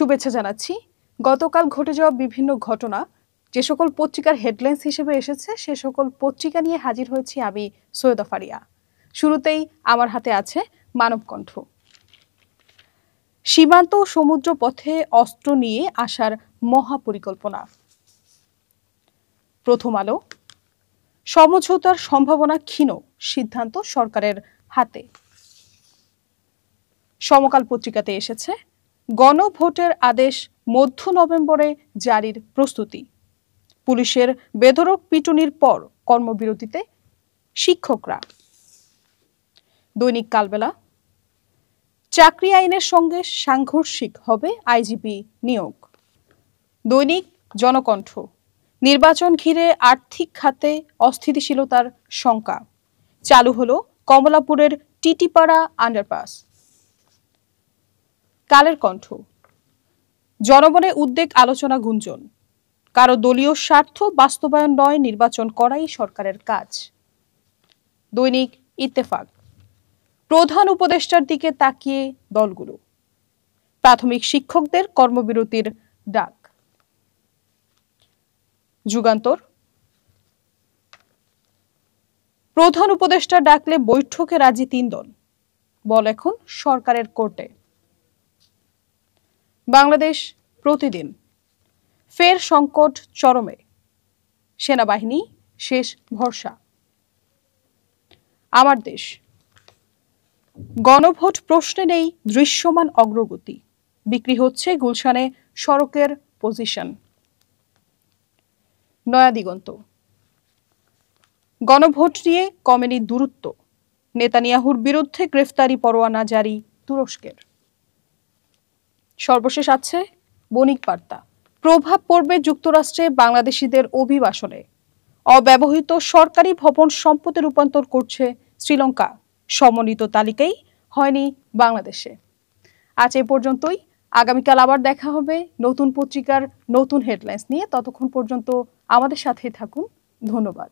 শুভেচ্ছা জানাচ্ছি। গতকাল ঘটে যাওয়া বিভিন্ন ঘটনা যে সকল পত্রিকার হেডলাইন্স হিসেবে এসেছে সে সকল পত্রিকা নিয়ে হাজির হয়েছি আমি সৈয়দা ফারিয়া। শুরুতেই আমার হাতে আছে মানবকণ্ঠ। সীমান্ত ও সমুদ্র পথে অস্ত্র নিয়ে আসার মহাপরিকল্পনা। প্রথম আলো, সমঝোতার সম্ভাবনা ক্ষীণ, সিদ্ধান্ত সরকারের হাতে। সমকাল পত্রিকাতে এসেছে গণভোটের আদেশ মধ্য নভেম্বরে জারির প্রস্তুতি। পুলিশের বেধড়ক পিটুনির পর কর্মবিরতিতে শিক্ষকরা। দৈনিক কালবেলা, চাকরি আইনের সঙ্গে সাংঘর্ষিক হবে আইজিপি নিয়োগ। দৈনিক জনকণ্ঠ, নির্বাচন ঘিরে আর্থিক খাতে অস্থিতিশীলতার শঙ্কা, চালু হলো কমলাপুরের টিটিপাড়া আন্ডারপাস। কালের কণ্ঠ, জনমনে উদ্বেগ, আলোচনা, গুঞ্জন, কারো দলীয় স্বার্থ বাস্তবায়ন নয়, নির্বাচন করাই সরকারের কাজ। দৈনিক ইত্তেফাক, প্রধান উপদেষ্টার দিকে তাকিয়ে দলগুলো, প্রাথমিক শিক্ষকদের কর্মবিরতির ডাক। যুগান্তর, প্রধান উপদেষ্টা ডাকলে বৈঠকে রাজি 3 দল, বল এখন সরকারের কোর্টে। বাংলাদেশ প্রতিদিন, ফের সংকট চরমে, সেনাবাহিনী শেষ ভরসা। আমার দেশ, গণভোট প্রশ্নে নেই দৃশ্যমান অগ্রগতি, বিক্রি হচ্ছে গুলশানে সড়কের পজিশন। নয়া দিগন্ত, গণভোট নিয়ে কমেনি দূরত্ব, নেতানিয়াহুর বিরুদ্ধে গ্রেফতারি পরোয়ানা জারি তুরস্কের। সর্বশেষ আছে বণিক বার্তা, প্রভাব পড়বে যুক্তরাষ্ট্রে বাংলাদেশিদের অভিবাসনে, অব্যবহৃত সরকারি ভবন সম্পদে রূপান্তর করছে শ্রীলঙ্কা, সমন্বিত তালিকাই হয়নি বাংলাদেশে। আজ এ পর্যন্তই। আগামীকাল আবার দেখা হবে নতুন পত্রিকার নতুন হেডলাইন্স নিয়ে। ততক্ষণ পর্যন্ত আমাদের সাথেই থাকুন। ধন্যবাদ।